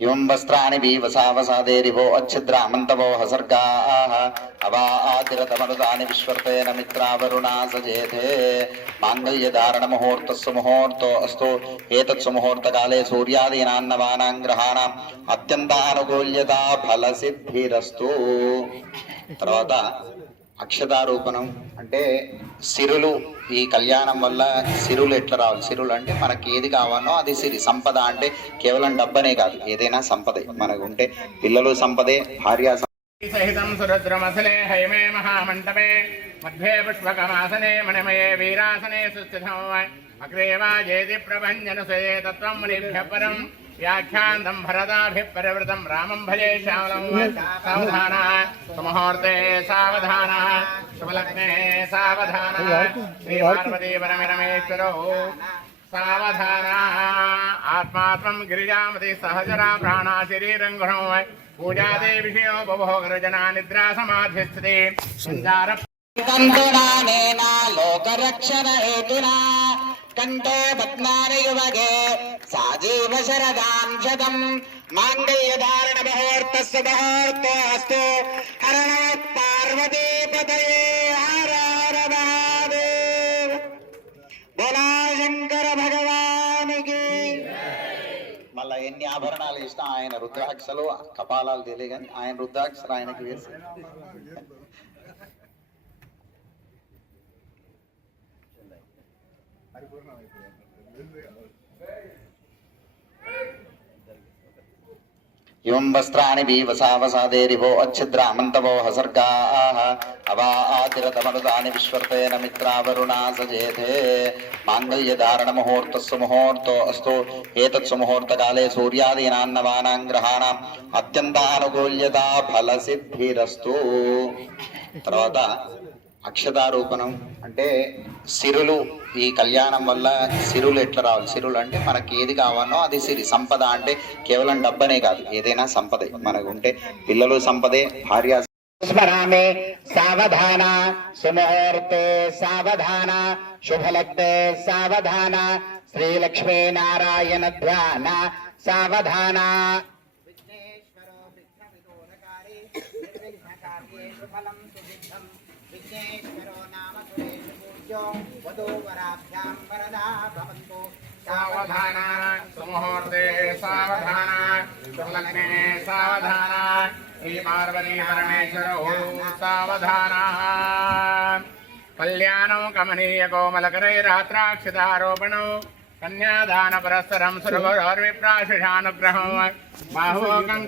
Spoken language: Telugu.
ఇవం వస్త్రాని వీవసావసాదేరివో అచ్ఛిద్రామంతవో హసర్గాః అవాఆతిరతమనుదాని విశ్వర్తేన మిత్రావరుణా సజేతే మాంగళ్యధారణ ముహూర్తస్సు ముహూర్తో అస్తు ఏతత్సు ముహూర్తకాలే సూర్యాదీనాన్నవానాం గ్రహాణాం అత్యంతానుకూల్యతా ఫలసిద్ధిరస్తు. తర్వాత అక్షతారూపణం అంటే సిరులు. ఈ కళ్యాణం వల్ల సిరులు ఎట్లా రావాలి? సిరులు అంటే మనకి ఏది కావాలో అది సిరి. సంపద అంటే కేవలం డబ్బనే కాదు, ఏదైనా సంపదే. మనకు ఉంటే పిల్లలు సంపదే, భార్య సహితం సురుద్రమసలే హైమే మహామంటపే మధ్యే పుష్పకమాసనే మణిమయే వీరాసనే సుస్థితం అగ్రేవాజేతి ప్రభంజనసుయే తత్వం మునిభ్యః పరం వ్యాఖ్యాంతం భరతాభిః పరివృతం రామం భజే శ్యామలం. సావధాన సుముహూర్తే సావధాన శుభలగ్నే సావధాన శ్రీ పార్వతీ పరమేశ్వరో సావధాన. ఆత్మాత్మం గిరిజామతి సహచరా ప్రాణా శరీరం గృహం పూజాదే విషయో బభోగరజనా నిద్రా సమాధిస్థితే సంచార కంతునానేన లోకరక్షణ హేతునా కంఠే పద్మాని యువగే సాజీవ శరదాం శతం మాంగళ్యధారణ ముహూర్తస్సు ముహూర్తోస్తు హరణోత్ పార్వతీ పతయే హర హర మహాదేవ్. బోలా శంకర భగవానికి. మళ్ళా ఎన్ని ఆభరణాలు ఇచ్చినా ఆయన రుద్రాక్షలు కపాలాలు తెలియగాని ఆయన రుద్రాక్షలు ఆయనకి వేసి ఇవం వస్త్రాని వీవసావసాదేరివో అచ్ఛిద్రామంతవో హసర్గాః అవాఆతిరతమనుదాని విశ్వర్తేన మిత్రావరుణా సజేతే మాంగళ్యధారణ ముహూర్తస్సు ముహూర్తో అస్తు ఏతత్సు ముహూర్తకాలే సూర్యాదీనాన్నవానాం గ్రహాణాం అత్యంతానుకూల్యతా ఫలసిద్ధిరస్తు. తర్వాత అక్షతారూపణం అంటే సిరులు. ఈ కళ్యాణం వల్ల సిరులు ఎట్లా రావాలి? సిరులు అంటే మనకి ఏది కావాలో అది సిరి. సంపద అంటే కేవలం డబ్బనే కాదు, ఏదైనా సంపదే. మనకు ఉంటే పిల్లలు సంపదే, భార్య స్మరామి. సావధాన సుముహూర్తే సావధాన శుభలగ్నే సావధాన శ్రీలక్ష్మీ నారాయణ ధ్యాన సావధాన. విఘ్నేశ్వరో విఘ్నవిదూరకారి నిర్విఘ్నకార్యేషు ఫలం సుసిద్ధం. విఘ్నేశ్వరో నామ సురేషు పూజ్యో వధూవరాభ్యాం వరదా భవంతు. సావధాన సుముహూర్తే సావధాన శుభలగ్నే సావధాన శ్రీ పార్వతీ పరమేశ్వరో సావధాన. కళ్యాణం కమనీయ కోమలకరై రాత్రాక్షితారోపణం కన్యాదాన పరస్పరం సురభోర్విప్రాశిషానుగ్రహం బాహో కంకణ